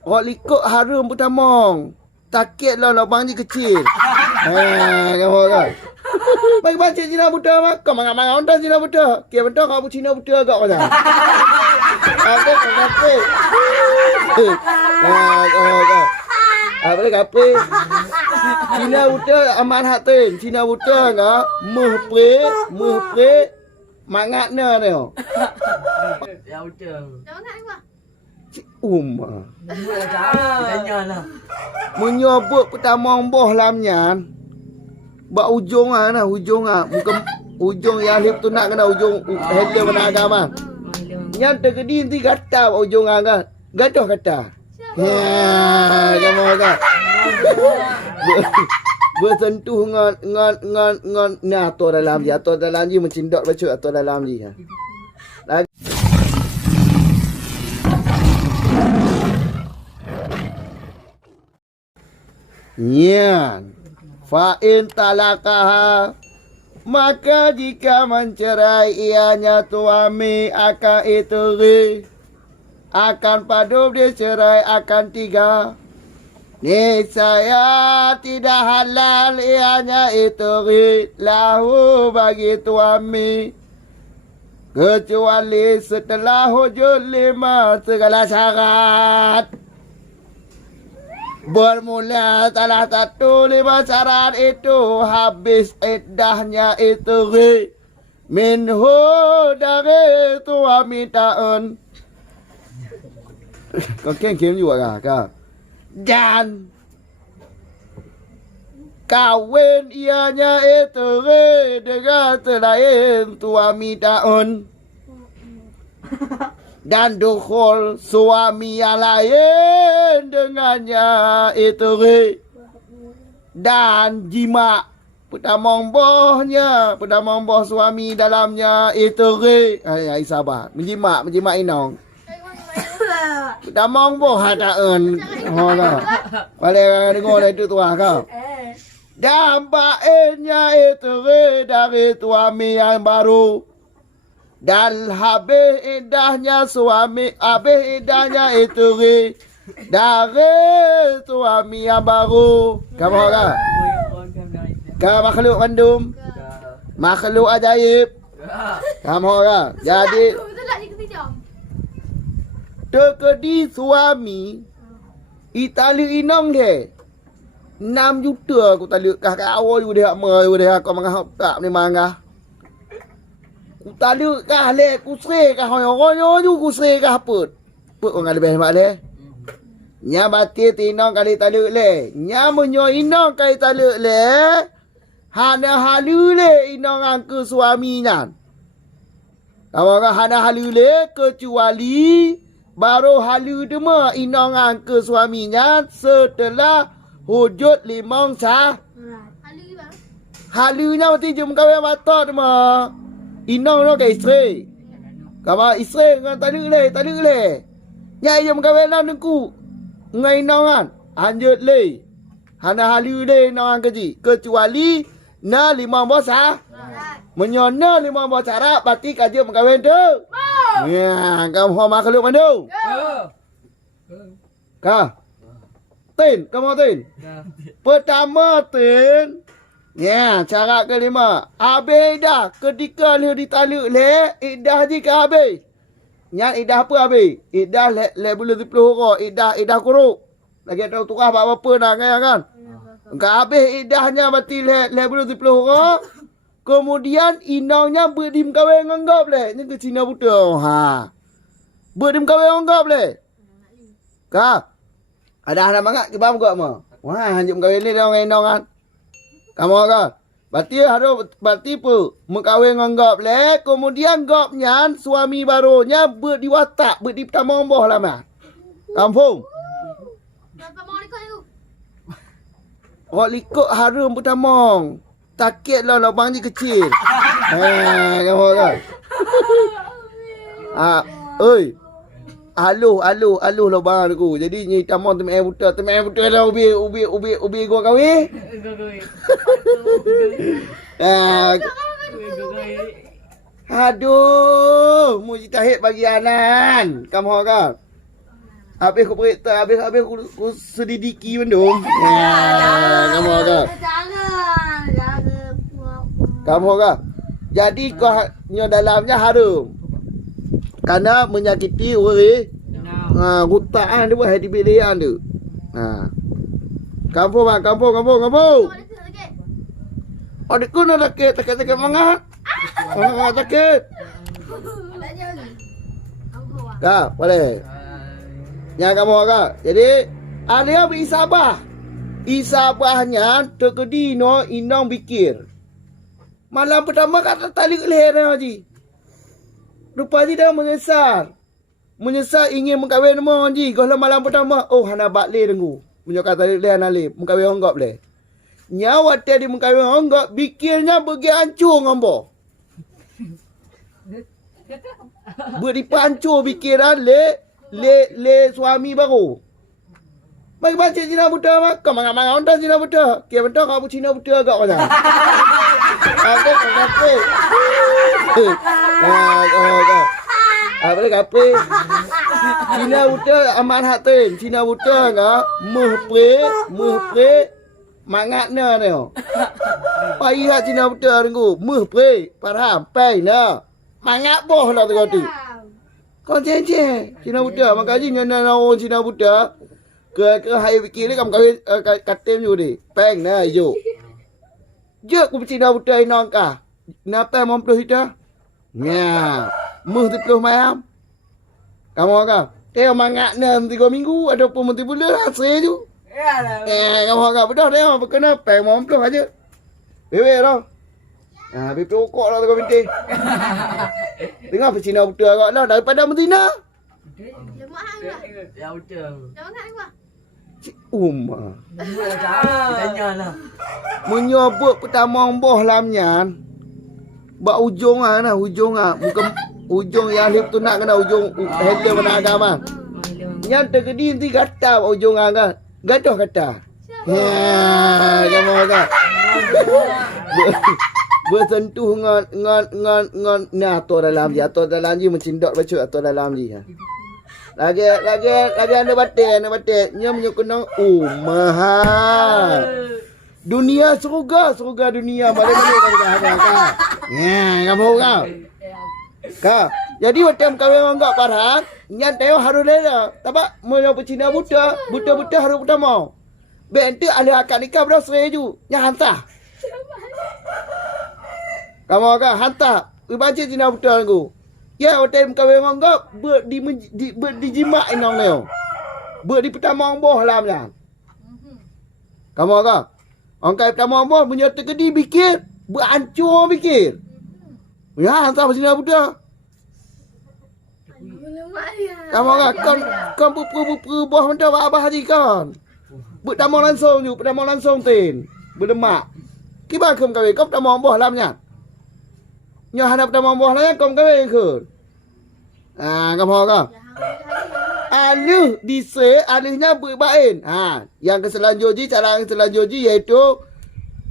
Orang likut harum pertamong. Takitlah lubang je kecil. Kamu kan. Bagi baca Cina Buddha mah. Kau mangat-mangat orang Cina Buddha. Kira betul kau Cina Buddha agak macam. Apa kape? Apa kape? Cina Buddha aman hatin. Cina Buddha ngah meh mangatnya ni. Ya betul. Tanyalah. Menyebut pertama boh lamnya. Bak ujung nah, ujung bukan ujung yang lip tu nak kena ujung handle kena agama. Yang tergedi nanti gata ujung kan. Gaduh kata. Ya, kamu kan. Bersentuh ngan ni atau dalam je mencindok baca atau dalam je. Nyan fa'in talakaha, maka jika mencerai ianya suami akan ituri, akan padu dicerai akan 3. Niscaya tidak halal ianya ituri lahu bagi suami, kecuali setelah hujud 5 segala syarat. Bermula salah satu 5 syarat itu habis iddahnya itu minhu dari suami ta'un. Kau kem juga kah? Dan kawin ianya itu dengan selain suami ta'un. Dan dukhul suami yang lain dengannya itu dan jima pertamong boh suami dalamnya itu ai sabar menjima inong pertamong boh hadaen hola balik dengar itu tua kau dampaknya itu dari suami yang baru. Dan habis indahnya suami, habis indahnya itu dari suami yang baru. Kamu kan? Kamu makhluk kandung, makhluk ajaib. Kamu kan? Jadi terkedi suami Itali inong ke 6 juta aku tak lihat kah awal you dah kau mangah tak ni mangah. Ku tak ada kah le ku sre kah hoyo ju ku sre kah put orang lebih mak le nya bati tinong kali tak le nya menyo inong kali tak le hana halu le inong angku suaminya awak hana halu le kecuali baru halu dema inong angku suaminya setelah hujud 5 sah halunya mati jum kawin mata dema inong no ke isteri. Kama isteri ngan tak ada le. Nyai yang kawin nam nengku. Ngai inongan anjut le. Hana halu le inongan keji. Kecuali na 5 bosa. Menyona 5 bosa berarti kaje mengkawin tu. Ya, kamu makhluk mandu. Ka. Tin, kamu tin. Pertama tin. Ya, cara kelima. Habis dah ketika dia ditaluk le, iddah jika habis. Nyat iddah apa habis? Iddah le bulan 10 orang, iddah kuruk. Lagi tahu tukar apa-apa dah kan? Enggak habis iddahnya berarti le bulan 10 orang. Kemudian inongnya berdim kawin nganggap le. Ni ke Cina Buddha. Ha. Berdim kawin nganggap le. Ka. Ada anak mangak ke bam gak mah? Wah, hanjum kawin ni dah orang inong kan. Kamu kan? Berarti apa? Mengkawin dengan gop le. Kemudian gopnya suami barunya berdiwatak. Berdipertama boh lah mah. Kampung. Orang likut harum pertama. Takitlah lubang je kecil. Kamu kan? Oi. Aluh lubang aku. Jadi ni tamang temai buta dah ubi gua kawin. Aduh, mujtahid bagianan. Kamu kan? Habis aku periksa, habis aku sedidiki mendung. Ya, kamu kan? Kamu kan? Jadi kau dalamnya harum. Karena menyakiti orang. Gutaan dia buat hati pilihan tu. Kampung. Adikku nak sakit mangat. Mangat sakit. Kak, boleh. Yang kamu kak. Jadi, ada isabah. Isabahnya terkedi no inong bikir. Malam pertama kata tali leher haji. Rupanya dia menyesal. Menyesal ingin mengkahwin dengan haji. Kalau malam pertama, oh hana bakle dengu. Menyokak tali leher nali, mengkahwin onggap le. Nyawa dia di mengkahwin onggap, bikirnya pergi hancur ngombo. Berdipancur pikiran le suami baru. Bagi baca Cina Buddha mak, kau mangat orang Cina Buddha. Kira betul kau Cina Buddha agak mana? Aku kape. Apa dia kape? Cina Buddha aman hatin. Cina Buddha ngah mehpre mangatnya ni. Pai hat Cina Buddha dengu mehpre parham pai na. Mangat boh lah tu. Kau cece Cina Buddha makanya nyana orang Cina Buddha. Ke hai fikir ni kamu kahwin katem ju ni. Peng na jo. Je ku Cina Buddha inong ka. Napa mampu hita? Nya. Muh 10 malam. Kamu ka? Teo mangat 3 minggu ada pun mesti bulan asri ju. Kamu ka betul dia berkena peng mampu aja. Bewe dah. Habis pokok lah kau binti. Tengok Cina Buddha kau lah daripada Medina. Ya betul. Umma. Tanya lah. Menyebut pertama boh lamnya. Bak ujung ah nah, ujung ah. Bukan ujung yang lip tu nak kena ujung handle mana agama. Yang tergedi nanti gata ujung ah kan. Gaduh kata. Ya, kamu kan. Bersentuh ngan nah atau dalam je mencindok baca atau dalam je. Lagi anda batik. Nya menyokong mahal. Dunia surga dunia mana-mana kau. Kamu kau. Kau. Jadi macam kau enggak parah, nyan teo harus lela. Tapak mau Cina Buddha harus pertama. Bente ada akad nikah dah sereju. Nya hantar. Kamu kau hantar. Baca Cina Buddha aku. Ya, hotel kawin enggak berdijimak inong leo. Di pertama boh lah macam. Kamu apa? Orang kaya pertama boh punya terkedi fikir, berancur fikir. Ya, hantar Cina Buddha. Kamu apa? Kan boh macam abah haji kan. Pertama langsung tin. Berdemak. Kibar kem kawin kau pertama boh lah macam. Nyo hadap pertama boh lah kau kawin ke. Kamu kau. Alih dise, alihnya berbain. Yang keselanjutnya, cara yang selanjutnya iaitu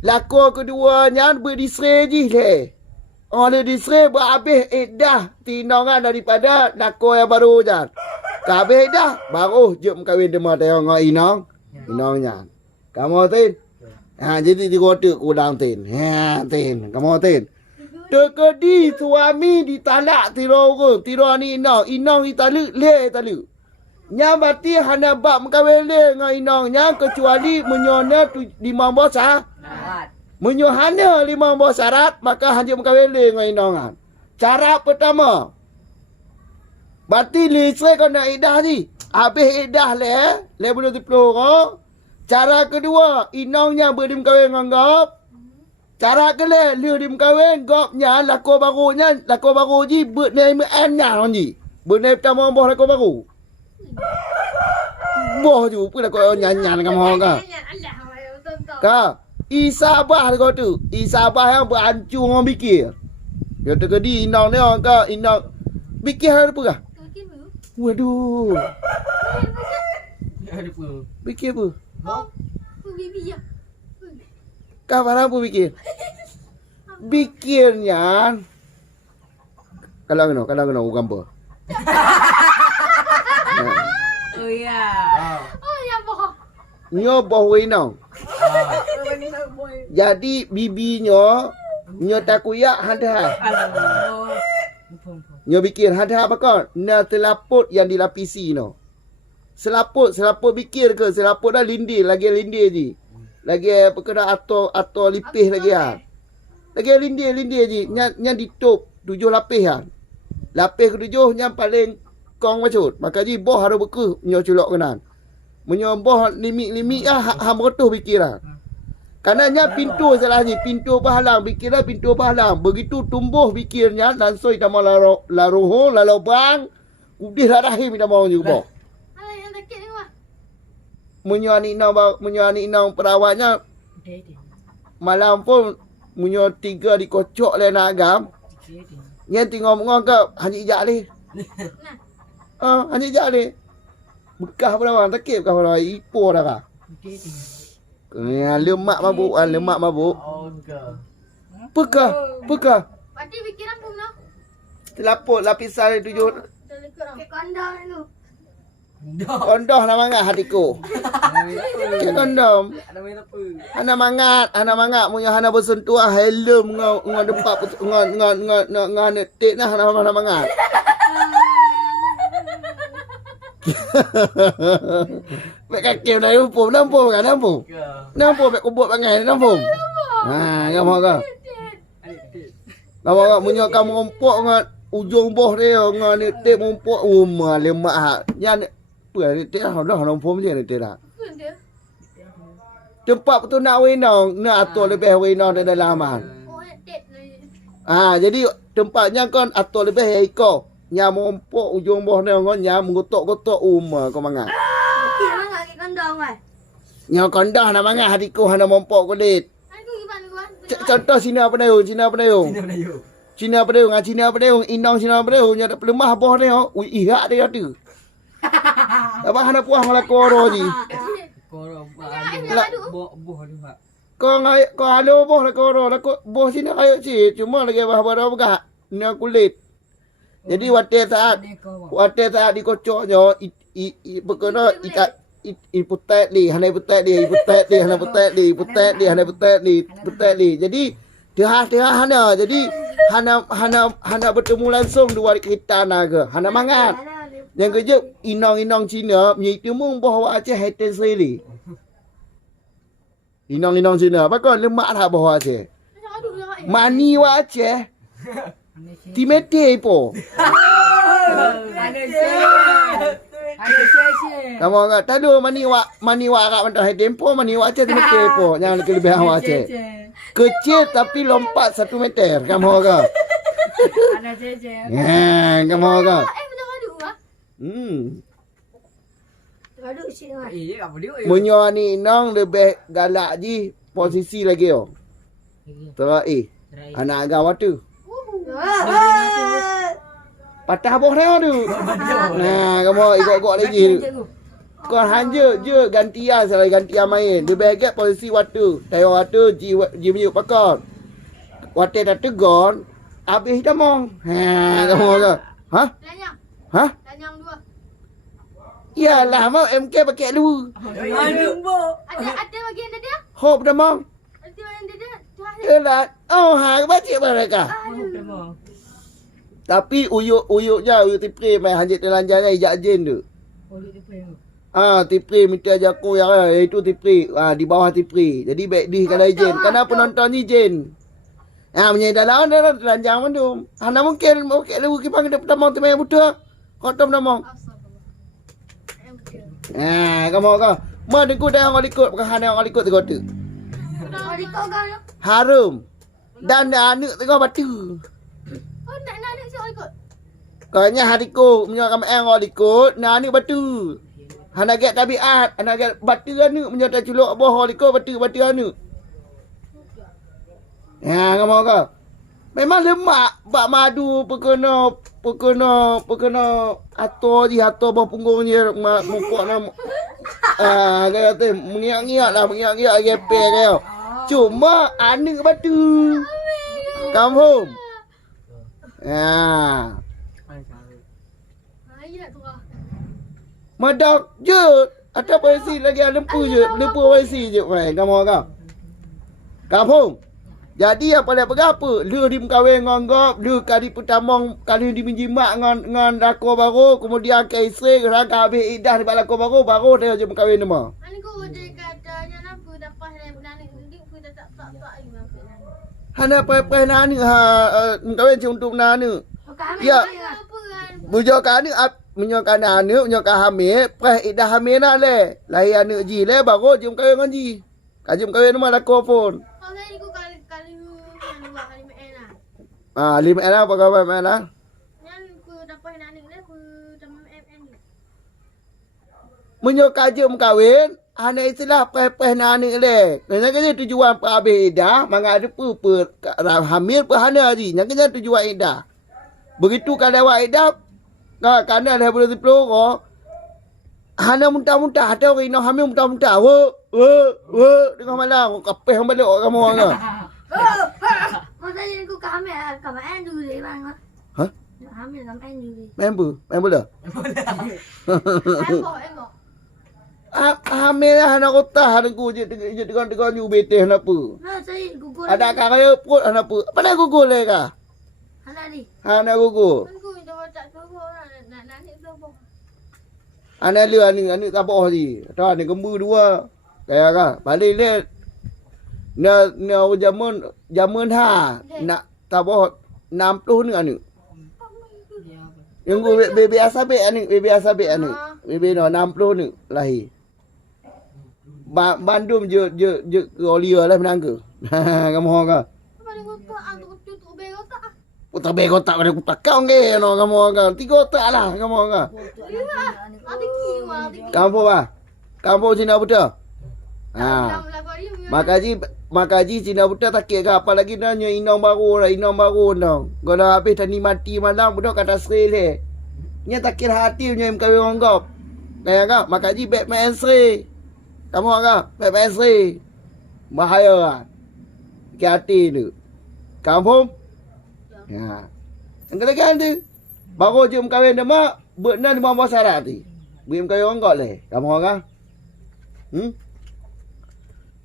lakon keduanya berdisre je le. Oleh disre berhabis iddah tinongan daripada lakon yang baru je. Habis iddah, baru jom kawin dema tengok inongnya. Kamu tin? Jadi di kota kurang tin. Tin. Kamu tin? Terkedi suami ditalak tiro ni inong ditaluk le taluk. Nya berarti hana bab mengkawin le dengan inongnya kecuali menyona 5 syarat. Menyohana 5 syarat maka hanya mengkawin le dengan inongan. Cara pertama. Berarti lisai kau nak iddah ni. Habis iddah le bulan 10 orang. Cara kedua, inongnya berdimkawin dengan gop. Cara kele liu dim kawin gopnya lako baru ji bernai nya ji. Bernai pertama boh lako baru. Boh ju pun lako nyanyan kamu ka. Ka isabah kau tu. Isabah yang berancur orang fikir. Dia terkedi inang ni orang ka inang fikir apa ka? Waduh. Fikir apa? Kau apa fikir? Fikirnya Kalau kena gambar. Oh ya. Oh ya boh. Nyo boh winong. Jadi bibinya nyo takuyak hadai. Alah. Nyo bikin hadai apa kau? Na selaput yang dilapisi no. Selaput bikin ke selaput dah lindir lagi je. Lagi apa kena atau lipih lagi ah. Lagi lindir je. Yang ditutup 7 lapis ah. Lapis ke-7 yang paling kong macut. Maka ji boh harus beku nyo culok kenan. Menyo boh limit ah ham rotuh bikin lah. Karena pintu salah ni, pintu berhalang, bikinlah pintu berhalang. Begitu tumbuh bikinnya, langsung kita mau laruho, lalobang, udih lah rahim kita mau juga. Alah yang sakit ni mah. Menyuani inang perawatnya, malam pun menyo 3 dikocok le nak agam. Yang tengok ngong ke, hanya ijak ni. Hanya ijak ni. Bekah perawat, sakit bekah perawat, ipo dah kah? Lemak mabuk. Pekah. Pati fikir apa nak? Telaput lapisan 7. Ke kandang tu. Kondoh nak mangat hatiku. Ke kondom. Ana mangat munya hana bersentuhan helm ngau depak ngau netik nah hana mangat. Mek kaki nak nampu kan nampu. Nampu mek kubut bangai nampu. Ha, kamu ka. Lawa munyo kamu ngompok ngat ujung boh dia ngat ni tip ngompok lemak ha. Yang apa ni tip dah nampu je ni tip dah. Tempat betul nak winong, nak atur lebih winong dalam laman. Oh tip ni. Jadi tempatnya kan atur lebih ya iko. Nya mompok ujung boh ni ngon nya menggotok-gotok kau mangat. Fikir mangak ke kandang mai. Nya kandah nak mangat hatiku hana mompok kulit. Aku gimana gua? Contoh Cina Penayung. Cina Penayung, Cina Penayung, inang Cina Penayung nya lemah boh ni ui ihak dia tu. Apa hana puah malah koro ji. Boh ni pak. Kau halo boh lah koro lah boh Cina kayak si cuma lagi bah-bah begah ni kulit. Jadi waktu saat dikocoknya berkena putat li hana putat li. Jadi dia hana jadi hana bertemu langsung dua kita naga. Hana mangat. Yang kerja inang Cina menyitu mung bawa Aceh heten sendiri. Inang Cina apa kau lemak dah bawa Aceh. Mani wa Aceh. Timete po. Kamu enggak tahu mani wa agak mentah tempo mani wa Aceh timete po. Jangan lebih awak Aceh. Kecil tapi lompat 1 meter. Kamu enggak? Ada cece. Kamu enggak? Betul adu ah. Adu sini mah. Apa dia? Munyo ni inang lebih galak ji posisi lagi oh. Terakhir. Anak agak waktu. Patah boh dia tu. Nah, kamu ikut lagi. Kau hanja je gantian salah gantian main. Dia bagai posisi waktu. Tayo waktu ji menyuk pakar. Waktu dah tegon, habis dah mong. Kamu ke? Lanyang. Lanyang 2. Iyalah, mau MK pakai dulu. Ada bagian dia. Hop dah mong. Ada yang dia. Yalah. Baca mereka. Tapi uyuknya uyuk tipri mai hanjit telanjang ijak jen tu. Tipri minta jaku yang itu tipri. Di bawah tipri. Jadi baik di kalau jen. Karena penonton ni jen. Menyai dalam dah telanjang pun tu. Hana mungkin lu kipang dia pertama tu main buta. Kotom dah mong. Kamu kau. Ma dengku dah orang ikut bukan hana orang ikut tengok tu. Harum. Dan anak tengok batu. Oh nak si orang ikut. Kanya hatiku menyokam orang ikut nak batu. Hana get tabiat, hana get batu anu menyota culuk boh ikut batu anu. Kamu kau. Memang lemak bak madu perkena ato bawah punggungnya mupuk nama. Kaya tu mengiak-ngiak gepe kaya. Cuma anak batu. Come home. Ha. Ayat tu lah. Madak je. Ada polisi lagi lempu je. Lempu polisi je mai kamu kau. Kampung. Jadi apa dia berapa? Lu di mengkawin ngonggop, lu kali pertama kali di menjimat ngan lako baru, kemudian ke isteri rangka habis idah di lako baru dia je mengkawin nama. Ani ko dia katanya apa dapat dari budak ni pun tak ayu apa. Hana pai nani mengkawin untuk nani. Kami Ya. apa kan? Bujokan ni menyokan anak, menyokan hamil, pas idah hamil nak le. Lahir anak ji le baru je mengkawin dengan ji. Kaji mengkawin nama lako pun. Kau saya ko kali dua kali main lah. Ah, 5 apa kau main lah? Yang ku dapat nani ni ku dalam MN ni. Menyokan je mengkawin, anak istilah pas nani le. Nanya kerja tujuan per habis idah, manga ada per hamil per hana ji. Yang kerja tujuan idah. Begitu kalau awak idah, kerana dah boleh dipeluk, hana muntah-muntah, ada orang ina hamil muntah-muntah. Tengah malam, kapeh balik kamu orang. Kau saya ku kami MN dulu deh bang. Hah? Hamil MN dulu. Main bola? Embok. Hamil lah anak kota, anak ku je tekan you beteh kenapa? Nah, saya gugur. Ada kaya perut kenapa? Apa nak gugur le kah? Anak ni. Anak gugur. Kan ku dah tak tahu nak nani tu. Anak lu anak tabah je. Tahu anak gembu dua. Kaya kah? Balik le. Na zaman ha nak tabah 60 ni anak. Yang ku baby asabek anak. Baby no 60 ni lahir. Bandung je Olia lah menangga. Kamu orang kah? Apa dia kata antuk tutup bego tak? Putar bego tak pada putar kau ke no kamu orang kah? 3 otak lah kamu orang kah? Ada kiwa. Kampung bah. Kampung Cina Buta. Ha. Makaji Cina Buta takik ke apa lagi nanya inong baru no. Kalau habis tani mati malam budak kata sri le. Nya takir hati nya kawin orang gop. Kaya kah? Makaji Batman Sri. Kamu kah? Batman Sri. Bahaya lah. Ke hati tu. Kampung? Ya. Yang kata tu. Baru je kawin nama benar 15 syarat tu. Bagi kawin orang gop le. Kamu kah?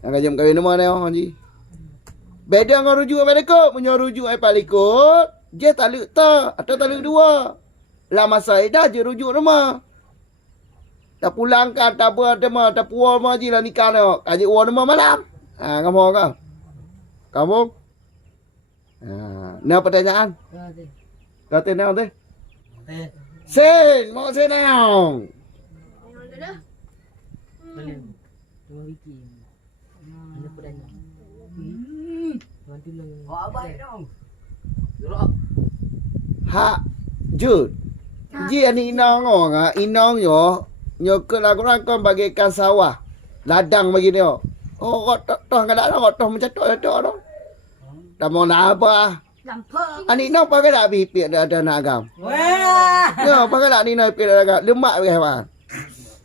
Yang kajam kawin nama ni orang ji. Beda dengan rujuk apa dekut. Punya rujuk apa likut. Dia taluk tak. Atau taluk dua. Lah masa dah je rujuk nama. Tak pulang kan. Tak apa nama. Tak puas mah je lah nikah ni. Kajik uang nama malam. Ha, kamu kan? Kamu? Ha, ni pertanyaan? Kata ni apa? Sen. Mau sen ni. Dua wiki. Ada pedanya. Bantu lang. Oh, baik dong. Dorok. Ha, Jud. Ji ani inang orang inang yo. Nyokot lah korang kau bagikan sawah. Ladang bagi dia. Oh, toh kada lah, toh mencetok dah. Dah mau nak apa? Lampau. Ani inang pakai dak pipik dah ada nak agam. Wah. Ya, pakai dak ni nak pipik dah agam. Lemak pakai apa?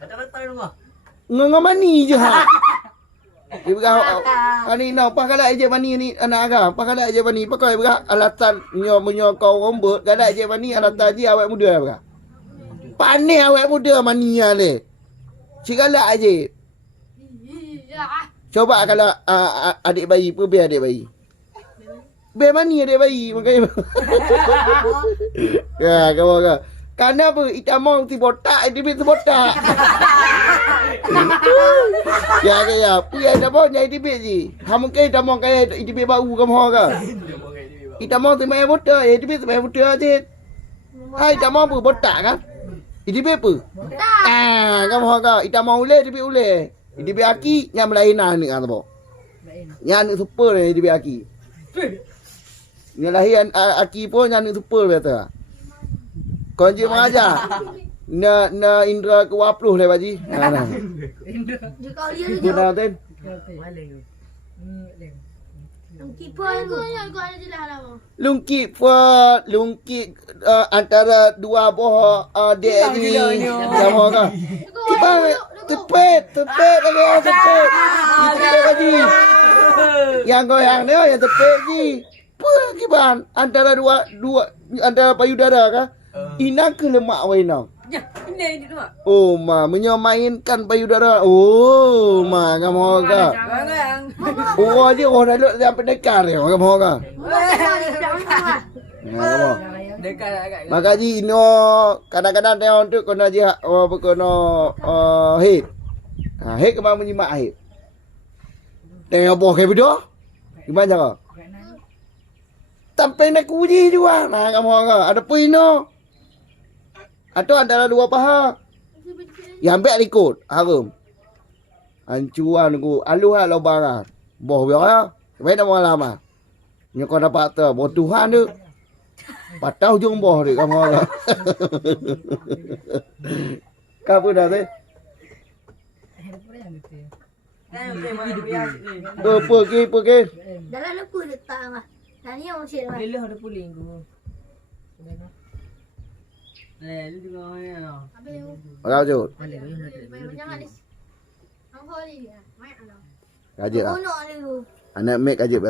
Betul rumah. Ngomong mani je ha. Dia berah ani nak pakai dak je mani ni anak agam. Pakai dak je mani pakai berah alatan nyo kau rombot. Kada je mani alatan je awak muda berah. Panik awak muda mania le. Cigala aje. Coba kalau adik bayi pun biar adik bayi. Biar mani adik bayi makanya. Ya, kamu kan. Karena apa? Itamong si botak, itu botak. Ya. Puya itamong nyai tibik je. Kamu kan itamong kaya tibik bau kamu kan. Itamong si main botak, tibik si main botak je. Hai itamong apa? Botak kan? Tibik apa? Botak. Kamu kan. Itamong ule, tibik ule. Tibik aki, yang melahirkan ni kan tu. Yang super ni tibik aki. Yang lahir aki pun yang super betul. Kau je mengajar. Na Indra ke 20 le baji. Ha. Dia kau dia Itu dah ten. kiper aku ada jelas lama. Lungkit antara dua buah dek ni. Sama kan? Kipas tepet lagi tepet. Itu baji. Yang goyang dia yang tepet ji. Apa kiban antara antara payudara kah? Inang ke lemak wainang. Ya, ini dua. Oh, ma menyamainkan payudara. Oh, ma kamu ka. Jangan. Oh, je orang dah sampai dekar ya kamu ka. Nah, kamu. Dekat agak. Maka ji ino kadang-kadang dia untuk kena je kena hit. Ha, hit kemana menyimak hit. Tengok boh ke video. Gimana cara? Sampai nak uji juga. Nah, kamu ka. Ada puino. Atau antara dua paha. Yang ambil ikut harum. Ancuan ku aluhan lobangan. Boh biar. Baik dah lama. Nya kau dapat tu, boh Tuhan tu. Patau jung boh dia kamu ka. Kamu dah tu. Pergi. Dalam lupa letak mah. Tanya orang cik mah. Boleh ada puling ku. Lu juga ya. Habis Orang tu. banyak hadis. Ang holi dia. Mai alam. Kajik lah. Ono dia tu. Anak make kajik